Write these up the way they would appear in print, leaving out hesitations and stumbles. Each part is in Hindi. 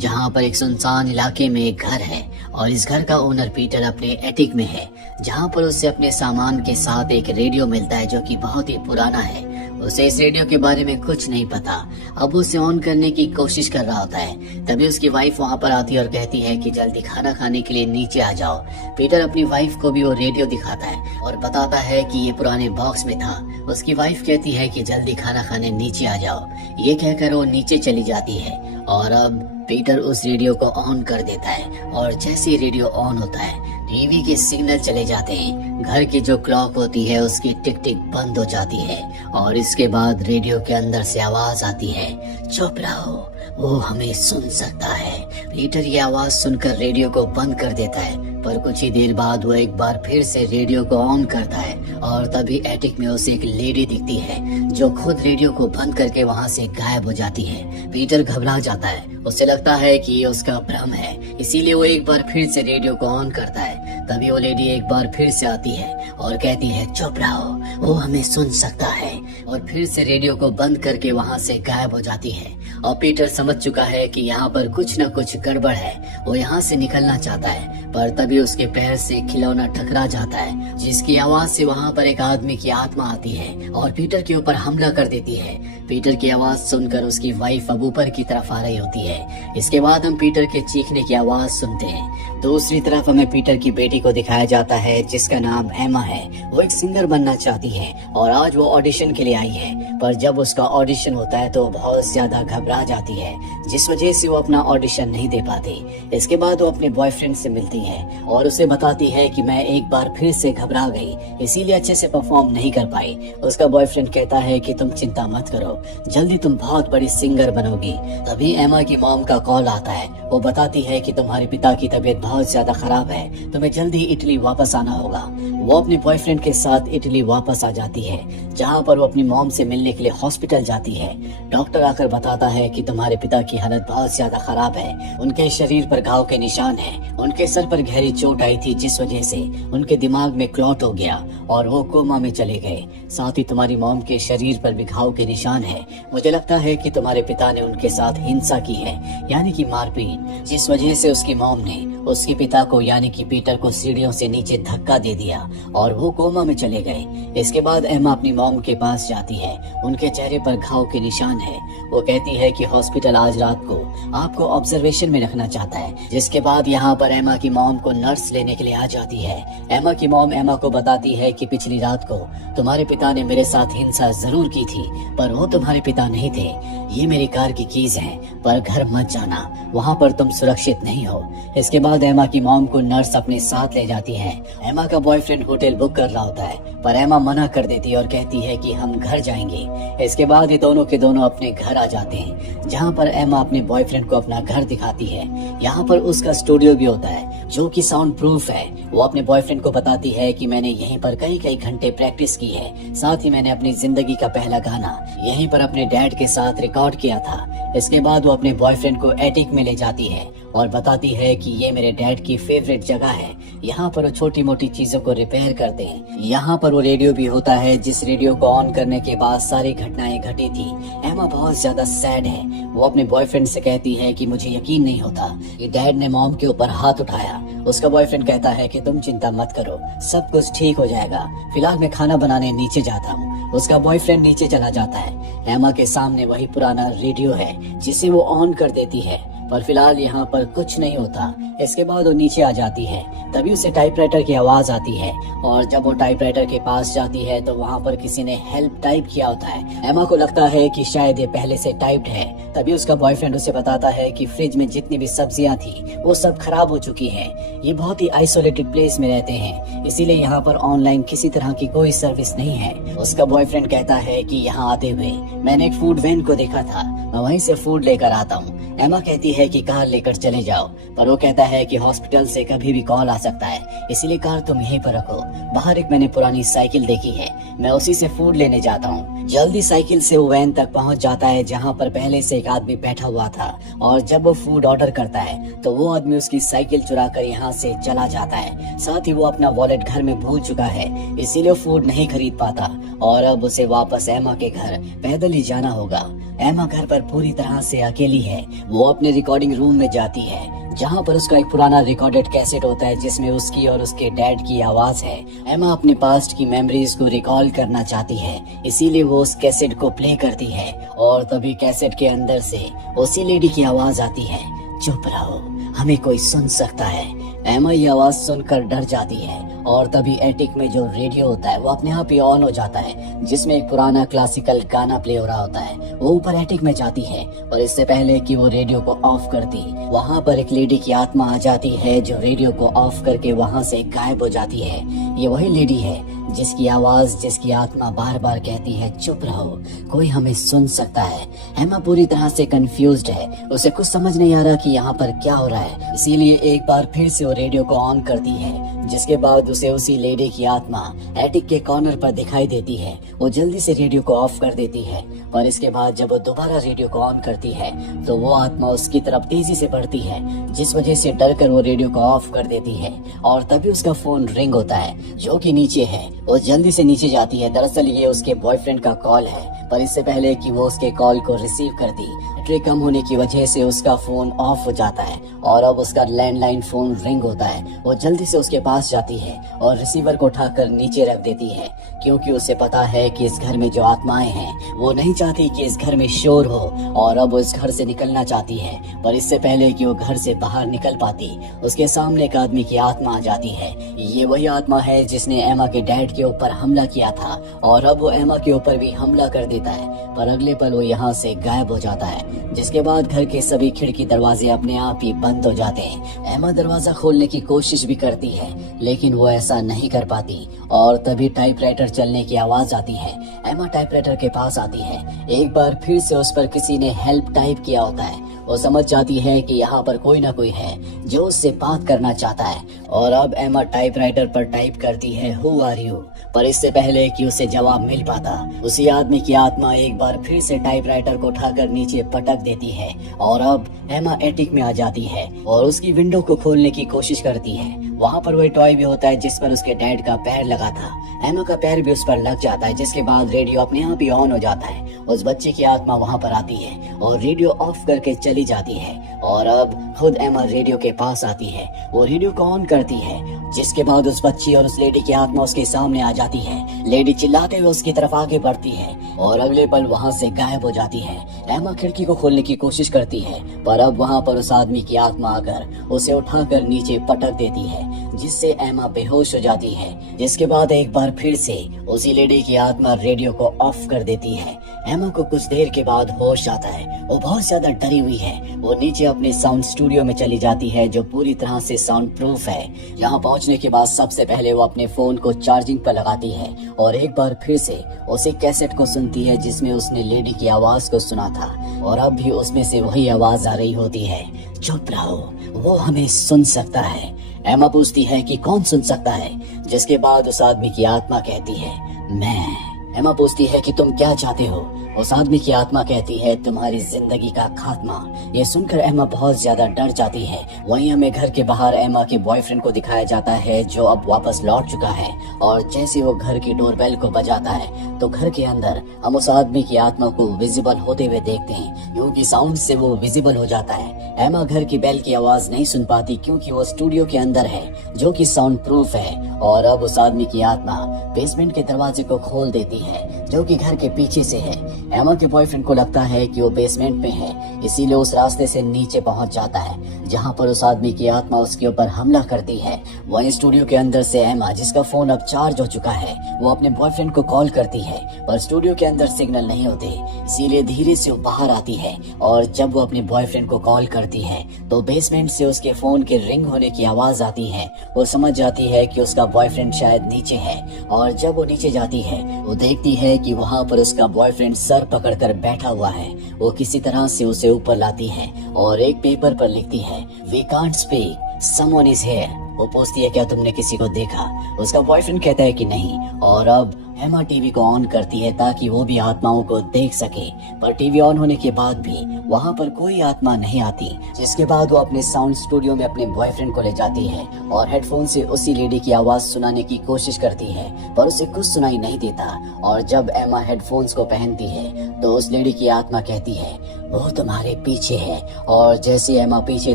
जहाँ पर एक सुनसान इलाके में एक घर है और इस घर का ओनर पीटर अपने एटिक में है, जहाँ पर उसे अपने सामान के साथ एक रेडियो मिलता है जो कि बहुत ही पुराना है। उसे इस रेडियो के बारे में कुछ नहीं पता। अब उसे ऑन करने की कोशिश कर रहा होता है, तभी उसकी वाइफ वहाँ पर आती है और कहती है कि जल्दी खाना खाने के लिए नीचे आ जाओ। पीटर अपनी वाइफ को भी वो रेडियो दिखाता है और बताता है कि ये पुराने बॉक्स में था। उसकी वाइफ कहती है कि जल्दी खाना खाने नीचे आ जाओ। ये कहकर वो नीचे चली जाती है और अब पीटर उस रेडियो को ऑन कर देता है और जैसे ही रेडियो ऑन होता है टीवी के सिग्नल चले जाते हैं। घर की जो क्लॉक होती है उसकी टिक टिक बंद हो जाती है और इसके बाद रेडियो के अंदर से आवाज आती है, चुप रहो, वो हमें सुन सकता है। पीटर ये आवाज सुनकर रेडियो को बंद कर देता है, पर कुछ ही देर बाद वो एक बार फिर से रेडियो को ऑन करता है और तभी एटिक में उसे एक लेडी दिखती है जो खुद रेडियो को बंद करके वहाँ से गायब हो जाती है। पीटर घबरा जाता है, उसे लगता है कि ये उसका भ्रम है, इसीलिए वो एक बार फिर से रेडियो को ऑन करता है। तभी वो लेडी एक बार फिर से आती है और कहती है, चुप रहो, वो हमें सुन सकता है, और फिर से रेडियो को बंद करके वहाँ से गायब हो जाती है। और पीटर समझ चुका है कि यहाँ पर कुछ न कुछ गड़बड़ है। वो यहाँ से निकलना चाहता है, पर तभी उसके पैर से खिलौना टकरा जाता है, जिसकी आवाज से वहाँ पर एक आदमी की आत्मा आती है और पीटर के ऊपर हमला कर देती है। पीटर की आवाज सुनकर उसकी वाइफ अब ऊपर की तरफ आ रही होती है। इसके बाद हम पीटर के चीखने की आवाज सुनते हैं। दूसरी तरफ हमें पीटर की बेटी को दिखाया जाता है जिसका नाम एमा है। वो एक सिंगर बनना चाहती है और आज वो ऑडिशन के लिए आई है, पर जब उसका ऑडिशन होता है तो बहुत ज्यादा घबरा जाती है, जिस वजह से वो अपना ऑडिशन नहीं दे पाती। इसके बाद वो अपने बॉयफ्रेंड से मिलती है और उसे बताती है कि मैं एक बार फिर से घबरा गई, इसीलिए अच्छे से परफॉर्म नहीं कर पाई। उसका बॉयफ्रेंड कहता है कि तुम चिंता मत करो, जल्दी तुम बहुत बड़ी सिंगर बनोगी। तभी एमा की मॉम का कॉल आता है। वो बताती है कि तुम्हारे पिता की तबीयत बहुत ज्यादा खराब है, तुम्हें जल्दी इटली वापस आना होगा। वो अपने बॉयफ्रेंड के साथ इटली वापस आ जाती है, जहाँ पर वो अपनी मॉम से मिलने के लिए हॉस्पिटल जाती है। डॉक्टर आकर बताता है कि तुम्हारे पिता की हालत बहुत ज्यादा खराब है, उनके शरीर पर घाव के निशान हैं, उनके सर पर गहरी चोट आई थी जिस वजह से उनके दिमाग में क्लॉट हो गया और वो कोमा में चले गए। साथ ही तुम्हारी मॉम के शरीर पर भी घाव के निशान है। मुझे लगता है कि तुम्हारे पिता ने उनके साथ हिंसा की है, यानी कि मारपीट, जिस वजह से उसकी मॉम ने उसके पिता को यानी कि पीटर को सीढ़ियों से नीचे धक्का दे दिया और वो कोमा में चले गए। इसके बाद एमा अपनी मॉम के पास जाती है। उनके चेहरे पर घाव के निशान है। वो कहती है कि हॉस्पिटल आज रात को आपको ऑब्जर्वेशन में रखना चाहता है। जिसके बाद यहाँ पर एमा की मॉम को नर्स लेने के लिए आ जाती है। एमा की मॉम एमा को बताती है कि पिछली रात को तुम्हारे पिता ने मेरे साथ हिंसा जरूर की थी, पर वो तुम्हारे पिता नहीं थे। ये मेरी कार की कीज है, पर घर मत जाना, वहाँ पर तुम सुरक्षित नहीं हो। इसके बाद एमा की मॉम को नर्स अपने साथ ले जाती है। एमा का बॉयफ्रेंड होटल बुक कर रहा होता है, पर एमा मना कर देती है और कहती है कि हम घर जाएंगे। इसके बाद ये दोनों के दोनों अपने घर आ जाते हैं, जहाँ पर एमा अपने बॉयफ्रेंड को अपना घर दिखाती है। यहाँ पर उसका स्टूडियो भी होता है जो कि साउंड प्रूफ है। वो अपने बॉयफ्रेंड को बताती है कि मैंने यहीं पर कई घंटे प्रैक्टिस की है, साथ ही मैंने अपनी जिंदगी का पहला गाना यहीं पर अपने डैड के साथ रिकॉर्ड किया था। इसके बाद वो अपने बॉयफ्रेंड को एटिक में ले जाती है और बताती है कि ये मेरे डैड की फेवरेट जगह है, यहाँ पर वो छोटी मोटी चीजों को रिपेयर करते हैं। यहाँ पर वो रेडियो भी होता है, जिस रेडियो को ऑन करने के बाद सारी घटनाएं घटी थी। एमा बहुत ज्यादा सैड है। वो अपने बॉयफ्रेंड से कहती है कि मुझे यकीन नहीं होता कि डैड ने मॉम के ऊपर हाथ उठाया। उसका बॉयफ्रेंड कहता है कि तुम चिंता मत करो, सब कुछ ठीक हो जाएगा, फिलहाल मैं खाना बनाने नीचे जाता हूँ। उसका बॉयफ्रेंड नीचे चला जाता है। एमा के सामने वही पुराना रेडियो है जिसे वो ऑन कर देती है, पर फिलहाल यहाँ पर कुछ नहीं होता। इसके बाद वो नीचे आ जाती है, तभी उसे टाइपराइटर की आवाज आती है और जब वो टाइपराइटर के पास जाती है तो वहाँ पर किसी ने हेल्प टाइप किया होता है। एमा को लगता है कि शायद ये पहले से टाइप्ड है। तभी उसका बॉयफ्रेंड उसे बताता है कि फ्रिज में जितनी भी सब्जियां थी वो सब खराब हो चुकी हैं। ये बहुत ही आइसोलेटेड प्लेस में रहते हैं, इसीलिए यहाँ पर ऑनलाइन किसी तरह की कोई सर्विस नहीं है। उसका बॉयफ्रेंड कहता है कि यहाँ आते हुए मैंने एक फूड वैन को देखा था, मैं वहीं से फूड लेकर आता हूँ। एमा कहती है कि कार लेकर चले जाओ, पर वो कहता है कि हॉस्पिटल से कभी भी कॉल आ सकता है, इसीलिए कार तुम यहीं पर रखो। बाहर एक मैंने पुरानी साइकिल देखी है, मैं उसी से फूड लेने जाता हूँ। जल्दी साइकिल से वो वैन तक पहुँच जाता है जहाँ पर पहले से एक आदमी बैठा हुआ था, और जब वो फूड ऑर्डर करता है तो वो आदमी उसकी साइकिल चुरा कर यहाँ से चला जाता है। साथ ही वो अपना वॉलेट वॉलेट घर में भूल चुका है, इसीलिए फूड नहीं खरीद पाता और अब उसे वापस एमा के घर पैदल ही जाना होगा। एमा घर पर पूरी तरह से अकेली है। वो अपने रिकॉर्डिंग रूम में जाती है जहाँ पर उसका एक पुराना रिकॉर्डेड कैसेट होता है जिसमें उसकी और उसके डैड की आवाज है। एमा अपने पास्ट की मेमोरीज को रिकॉल करना चाहती है, इसीलिए वो उस कैसेट को प्ले करती है और तभी कैसेट के अंदर से उसी लेडी की आवाज आती है, चुप रहो, हमें कोई सुन सकता है। एमा ये आवाज सुनकर डर जाती है और तभी एटिक में जो रेडियो होता है वो अपने आप ही ऑन हो जाता है, जिसमें एक पुराना क्लासिकल गाना प्ले हो रहा होता है। वो ऊपर एटिक में जाती है और इससे पहले कि वो रेडियो को ऑफ करती, वहाँ पर एक लेडी की आत्मा आ जाती है जो रेडियो को ऑफ करके वहाँ से गायब हो जाती है। ये वही लेडी है जिसकी आवाज, जिसकी आत्मा बार बार कहती है, चुप रहो, कोई हमें सुन सकता है। एमा पूरी तरह से कंफ्यूज्ड है, उसे कुछ समझ नहीं आ रहा कि यहाँ पर क्या हो रहा है, इसीलिए एक बार फिर से वो रेडियो को ऑन करती है, जिसके बाद उसे उसी लेडी की आत्मा एटिक के कॉर्नर पर दिखाई देती है। वो जल्दी से रेडियो को ऑफ कर देती है और इसके बाद जब वो दोबारा रेडियो को ऑन करती है तो वो आत्मा उसकी तरफ तेजी से बढ़ती है, जिस वजह से डर कर वो रेडियो को ऑफ कर देती है और तभी उसका फोन रिंग होता है जो कि नीचे है। वो जल्दी से नीचे जाती है, दरअसल ये उसके बॉयफ्रेंड का कॉल है, पर इससे पहले कि वो उसके कॉल को रिसीव करती, बैटरी कम होने की वजह से उसका फोन ऑफ हो जाता है और अब उसका लैंडलाइन फोन रिंग होता है। वो जल्दी से उसके पास जाती है और रिसीवर को उठाकर नीचे रख देती है, क्योंकि उसे पता है कि इस घर में जो आत्माएं हैं वो नहीं चाहती कि इस घर में शोर हो और अब वो इस घर से निकलना चाहती है। पर इससे पहले कि वो घर से बाहर निकल पाती, उसके सामने एक आदमी की आत्मा आ जाती है। ये वही आत्मा है जिसने एमा के डैड के ऊपर हमला किया था और अब वो एमा के ऊपर भी हमला कर देता है, पर अगले पल वो यहाँ से गायब हो जाता है, जिसके बाद घर के सभी खिड़की दरवाजे अपने आप ही बंद हो जाते हैं। एमा दरवाजा खोलने की कोशिश भी करती है लेकिन वो ऐसा नहीं कर पाती और तभी टाइपराइटर चलने की आवाज आती है। एमा टाइपराइटर के पास आती है, एक बार फिर से उस पर किसी ने हेल्प टाइप किया होता है। वो समझ जाती है कि यहाँ पर कोई ना कोई है जो उससे बात करना चाहता है और अब एमा टाइपराइटर पर टाइप करती है, हु आर यू, पर इससे पहले कि उसे जवाब मिल पाता, उसी आदमी की आत्मा एक बार फिर से टाइपराइटर को उठाकर नीचे पटक देती है और अब एमा एटिक में आ जाती है और उसकी विंडो को खोलने की कोशिश करती है। वहाँ पर वही टॉय भी होता है जिस पर उसके डैड का पैर लगा था। एमा का पैर भी उस पर लग जाता है, जिसके बाद रेडियो अपने आप ही ऑन हो जाता है। उस बच्चे की आत्मा वहाँ पर आती है और रेडियो ऑफ करके चली जाती है और अब खुद एमा रेडियो के पास आती है। वो रेडियो को ऑन करती है, जिसके बाद उस बच्ची और उस लेडी की आत्मा उसके सामने आ जाती है। लेडी चिल्लाते हुए उसकी तरफ आगे बढ़ती है और अगले पल वहाँ से गायब हो जाती है। एमा खिड़की को खोलने की कोशिश करती है, पर अब वहाँ पर उस आदमी की आत्मा आकर उसे उठाकर नीचे पटक देती है, जिससे एमा बेहोश हो जाती है। जिसके बाद एक बार फिर से उसी लेडी की आत्मा रेडियो को ऑफ कर देती है। एमा को कुछ देर के बाद होश आता है। वो बहुत ज्यादा डरी हुई है। वो नीचे अपने साउंड स्टूडियो में चली जाती है जो पूरी तरह से साउंड प्रूफ है। यहाँ पहुँचने के बाद सबसे पहले वो अपने फोन को चार्जिंग पर लगाती है और एक बार फिर से उसी कैसेट को सुनती है जिसमें उसने लेडी की आवाज को सुना था और अब भी उसमें से वही आवाज आ रही होती है, चुप रहो, वो हमें सुन सकता है। एमा पूछती है कि कौन सुन सकता है, जिसके बाद उस आदमी की आत्मा कहती है, मैं। एमा पूछती है कि तुम क्या चाहते हो। उस आदमी की आत्मा कहती है, तुम्हारी जिंदगी का खात्मा। ये सुनकर एमा बहुत ज्यादा डर जाती है। वहीं हमें घर के बाहर एमा के बॉयफ्रेंड को दिखाया जाता है जो अब वापस लौट चुका है और जैसे वो घर की डोरबेल को बजाता है तो घर के अंदर हम उस आदमी की आत्मा को विजिबल होते हुए देखते हैं, क्योंकि साउंड से वो विजिबल हो जाता है। एमा घर की बेल की आवाज नहीं सुन पाती क्योंकि वो स्टूडियो के अंदर है जो कि साउंड प्रूफ है और अब उस आदमी की आत्मा बेसमेंट के दरवाजे को खोल देती है जो कि घर के पीछे से है। एमा के बॉयफ्रेंड को लगता है कि वो बेसमेंट में है, इसीलिए उस रास्ते से नीचे पहुंच जाता है जहां पर उस आदमी की आत्मा उसके ऊपर हमला करती है। वहीं स्टूडियो के अंदर से एमा, जिसका फोन अब चार्ज हो चुका है, वो अपने बॉयफ्रेंड को कॉल करती है, पर स्टूडियो के अंदर सिग्नल नहीं होते, इसीलिए धीरे से वो बाहर आती है और जब वो अपने बॉयफ्रेंड को कॉल करती है तो बेसमेंट से उसके फोन के रिंग होने की आवाज आती है। वो समझ जाती है कि उसका बॉयफ्रेंड शायद नीचे है और जब वो नीचे जाती है वो देखती है कि वहाँ पर उसका बॉयफ्रेंड सर पकड़कर बैठा हुआ है। वो किसी तरह से उसे ऊपर लाती है और एक पेपर पर लिखती है, we can't speak, someone is here. वो पूछती है, क्या तुमने किसी को देखा? उसका बॉयफ्रेंड कहता है कि नहीं और अब एमा टीवी को ऑन करती है ताकि वो भी आत्माओं को देख सके, पर टीवी ऑन होने के बाद भी वहाँ पर कोई आत्मा नहीं आती। जिसके बाद वो अपने साउंड स्टूडियो में अपने बॉयफ्रेंड को ले जाती है और हेडफोन से उसी लेडी की आवाज सुनाने की कोशिश करती है, पर उसे कुछ सुनाई नहीं देता। और जब एमा हेडफोन्स को पहनती है तो उस लेडी की आत्मा कहती है वो तुम्हारे पीछे है। और जैसे एमा पीछे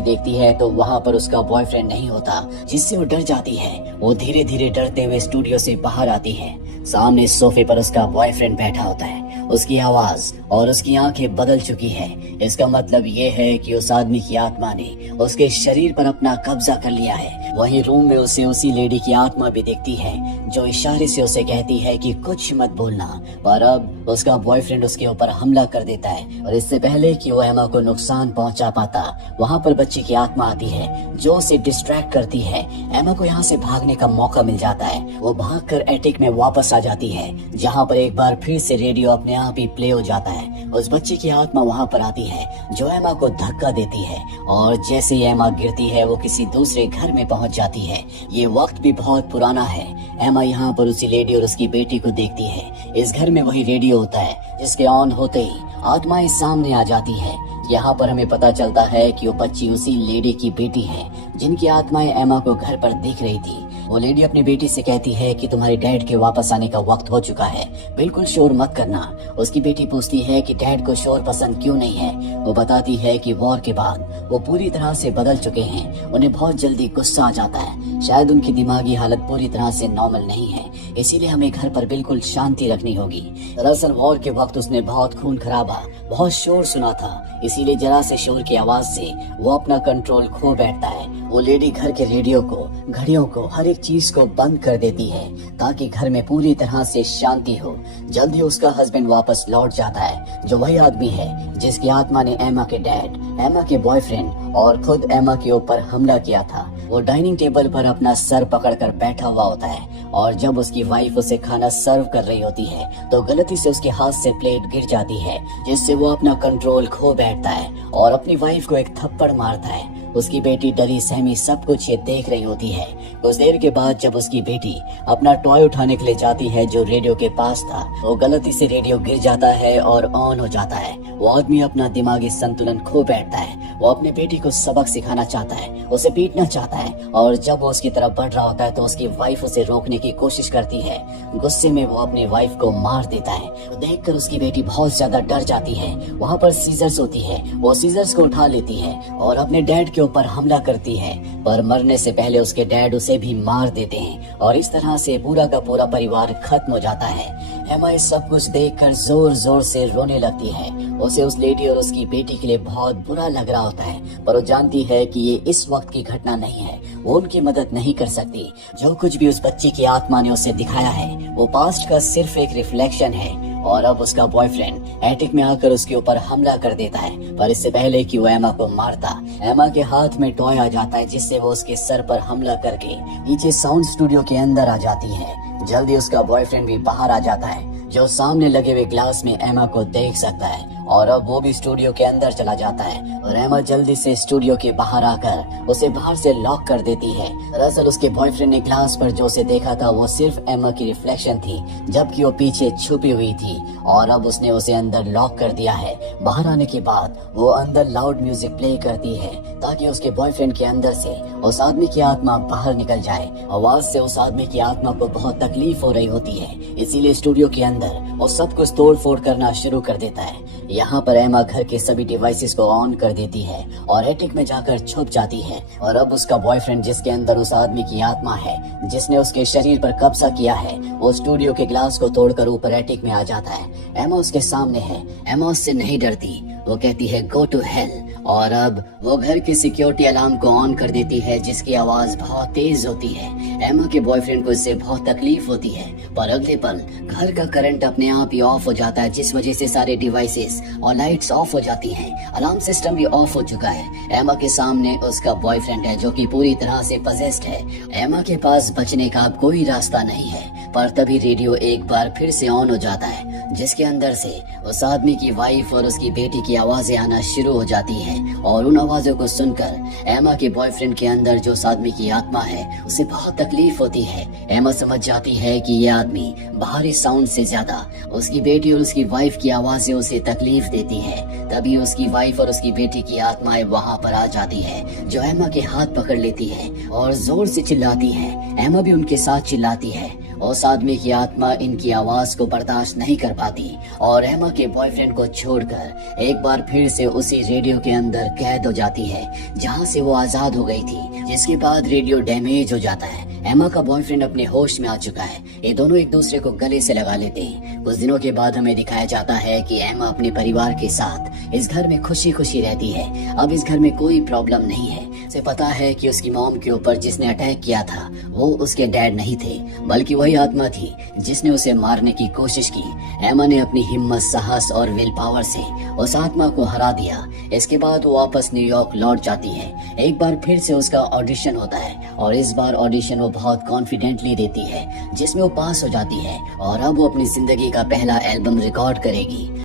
देखती है तो वहाँ पर उसका बॉयफ्रेंड नहीं होता, जिससे वो डर जाती है। वो धीरे धीरे डरते हुए स्टूडियो से बाहर आती है। सामने सोफे पर उसका बॉयफ्रेंड बैठा होता है। उसकी आवाज और उसकी आंखें बदल चुकी है। इसका मतलब ये है कि उस आदमी की आत्मा ने उसके शरीर पर अपना कब्जा कर लिया है। वहीं रूम में उसे उसी लेडी की आत्मा भी दिखती है जो इशारे से उसे कहती है कि कुछ मत बोलना। पर अब उसका बॉयफ्रेंड उसके ऊपर हमला कर देता है और इससे पहले कि वो एमा को नुकसान पहुंचा पाता, वहाँ पर बच्ची की आत्मा आती है जो उसे डिस्ट्रैक्ट करती है। एमा को यहाँ से भागने का मौका मिल जाता है। वो भागकर एटिक में वापस आ जाती है, जहाँ पर एक बार फिर से रेडियो अपने आप ही प्ले हो जाता है। उस बच्ची की आत्मा वहाँ पर आती है जो एमा को धक्का देती है और जैसे ही एमा गिरती है वो किसी दूसरे घर में पहुँच जाती है। ये वक्त भी बहुत पुराना है। एमा यहाँ पर उसी लेडी और उसकी बेटी को देखती है। इस घर में वही रेडियो होता है जिसके ऑन होते ही आत्माएं सामने आ जाती है। यहाँ पर हमें पता चलता है कि वो बच्ची उसी लेडी की बेटी है जिनकी आत्माएं एमा को घर पर दिख रही थी। वो लेडी अपनी बेटी से कहती है कि तुम्हारे डैड के वापस आने का वक्त हो चुका है, बिल्कुल शोर मत करना। उसकी बेटी पूछती है कि डैड को शोर पसंद क्यों नहीं है। वो बताती है कि वॉर के बाद वो पूरी तरह से बदल चुके हैं। उन्हें बहुत जल्दी गुस्सा आ जाता है, शायद उनकी दिमागी हालत पूरी तरह से नॉर्मल नहीं है, इसीलिए हमें घर पर बिल्कुल शांति रखनी होगी। दरअसल वॉर के वक्त उसने बहुत खून खराबा, बहुत शोर सुना था, इसीलिए जरा से शोर की आवाज से वो अपना कंट्रोल खो बैठता है। वो लेडी घर के रेडियो को, घड़ियों को, हर एक चीज को बंद कर देती है ताकि घर में पूरी तरह से शांति हो। जल्दी उसका हस्बैंड वापस लौट जाता है जो वही आदमी है जिसकी आत्मा ने एमा के डैड, एमा के बॉयफ्रेंड और खुद एमा के ऊपर हमला किया था। वो डाइनिंग टेबल पर अपना सर पकड़कर बैठा हुआ होता है और जब उसकी वाइफ उसे खाना सर्व कर रही होती है तो गलती से उसके हाथ से प्लेट गिर जाती है, जिससे वो अपना कंट्रोल खो बैठता है और अपनी वाइफ को एक थप्पड़ मारता है। उसकी बेटी डरी सहमी सब कुछ ये देख रही होती है। कुछ देर के बाद जब उसकी बेटी अपना टॉय उठाने के लिए जाती है जो रेडियो के पास था, वो गलती से रेडियो गिर जाता है और ऑन हो जाता है। वो आदमी अपना दिमागी संतुलन खो बैठता है। वो अपनी बेटी को सबक सिखाना चाहता है, उसे पीटना चाहता है और जब वो उसकी तरफ बढ़ रहा होता है तो उसकी वाइफ उसे रोकने की कोशिश करती है। गुस्से में वो अपनी वाइफ को मार देता है। तो देखकर उसकी बेटी बहुत ज्यादा डर जाती है। वहाँ पर सीजर्स होती है, वो सीजर्स को उठा लेती है और अपने डैड के ऊपर हमला करती है, पर मरने से पहले उसके डैड उसे भी मार देते हैं और इस तरह से पूरा का पूरा परिवार खत्म हो जाता है। एमा इस सब कुछ देखकर जोर जोर से रोने लगती है। उसे उस लेडी और उसकी बेटी के लिए बहुत बुरा लग रहा होता है, पर वो जानती है कि ये इस वक्त की घटना नहीं है, वो उनकी मदद नहीं कर सकती। जो कुछ भी उस बच्ची की आत्मा ने उसे दिखाया है वो पास्ट का सिर्फ एक रिफ्लेक्शन है और अब उसका बॉयफ्रेंड एटिक में आकर उसके ऊपर हमला कर देता है। पर इससे पहले कि वो एमा को मारता, एमा के हाथ में टॉय आ जाता है जिससे वो उसके सर पर हमला करके नीचे साउंड स्टूडियो के अंदर आ जाती है। जल्दी उसका बॉयफ्रेंड भी बाहर आ जाता है जो सामने लगे हुए ग्लास में एमा को देख सकता है और अब वो भी स्टूडियो के अंदर चला जाता है और एमा जल्दी से स्टूडियो के बाहर आकर उसे बाहर से लॉक कर देती है। दरअसल उसके बॉयफ्रेंड ने ग्लास पर जो उसे देखा था वो सिर्फ एमा की रिफ्लेक्शन थी, जबकि वो पीछे छुपी हुई थी और अब उसने उसे अंदर लॉक कर दिया है। बाहर आने के बाद वो अंदर लाउड म्यूजिक प्ले करती है ताकि उसके बॉयफ्रेंड के अंदर से उस आदमी की आत्मा बाहर निकल जाए। आवाज से उस आदमी की आत्मा को बहुत तकलीफ हो रही होती है, इसीलिए स्टूडियो के अंदर वो सब कुछ तोड़ फोड़ करना शुरू कर देता है। यहाँ पर एमा घर के सभी डिवाइसेस को ऑन कर देती है और एटिक में जाकर छुप जाती है और अब उसका बॉयफ्रेंड जिसके अंदर उस आदमी की आत्मा है जिसने उसके शरीर पर कब्जा किया है, वो स्टूडियो के ग्लास को तोड़कर ऊपर एटिक में आ जाता है। एमा उसके सामने है। एमा उससे नहीं डरती, वो कहती है गो टू हेल और अब वो घर की सिक्योरिटी अलार्म को ऑन कर देती है जिसकी आवाज बहुत तेज होती है। एमा के बॉयफ्रेंड को इससे बहुत तकलीफ होती है, पर अगले पल घर का करंट अपने आप ही ऑफ हो जाता है जिस वजह से सारे डिवाइसेस और लाइट्स ऑफ हो जाती हैं। अलार्म सिस्टम भी ऑफ हो चुका है। एमा के सामने उसका बॉयफ्रेंड है जो कि पूरी तरह से पजेस्ड है। एमा के पास बचने का अब कोई रास्ता नहीं है, पर तभी रेडियो एक बार फिर से ऑन हो जाता है। जिसके अंदर से उस आदमी की वाइफ और उसकी बेटी की आवाजें आना शुरू हो जाती है। और उन आवाजों को सुनकर एमा के बॉयफ्रेंड के अंदर जो उस आदमी की आत्मा है उसे बहुत तकलीफ होती है। एमा समझ जाती है कि ये आदमी बाहरी साउंड से ज्यादा उसकी बेटी और उसकी वाइफ की आवाजें उसे तकलीफ देती है। तभी उसकी वाइफ और उसकी बेटी की आत्माएं वहाँ पर आ जाती है, जो एमा के हाथ पकड़ लेती है और जोर से चिल्लाती है। एमा भी उनके साथ चिल्लाती है। उस आदमी की आत्मा इनकी आवाज को बर्दाश्त नहीं कर पाती और एमा के बॉयफ्रेंड को छोड़कर एक बार फिर से उसी रेडियो के अंदर कैद हो जाती है जहाँ से वो आजाद हो गई थी। जिसके बाद रेडियो डैमेज हो जाता है। एमा का बॉयफ्रेंड अपने होश में आ चुका है। ये दोनों एक दूसरे को गले से लगा लेते हैं। कुछ दिनों के बाद हमें दिखाया जाता है कि एमा अपने परिवार के साथ इस घर में खुशी खुशी रहती है। अब इस घर में कोई प्रॉब्लम नहीं है। उसे पता है कि उसकी मॉम के ऊपर जिसने अटैक किया था वो उसके डैड नहीं थे, बल्कि वही आत्मा थी जिसने उसे मारने की कोशिश की। एमा ने अपनी हिम्मत, साहस और विल पावर से उस आत्मा को हरा दिया। इसके बाद वो वापस न्यूयॉर्क लौट जाती है। एक बार फिर से उसका ऑडिशन होता है और इस बार ऑडिशन वो बहुत कॉन्फिडेंटली देती है, जिसमें वो पास हो जाती है और अब वो अपनी जिंदगी का पहला एल्बम रिकॉर्ड करेगी।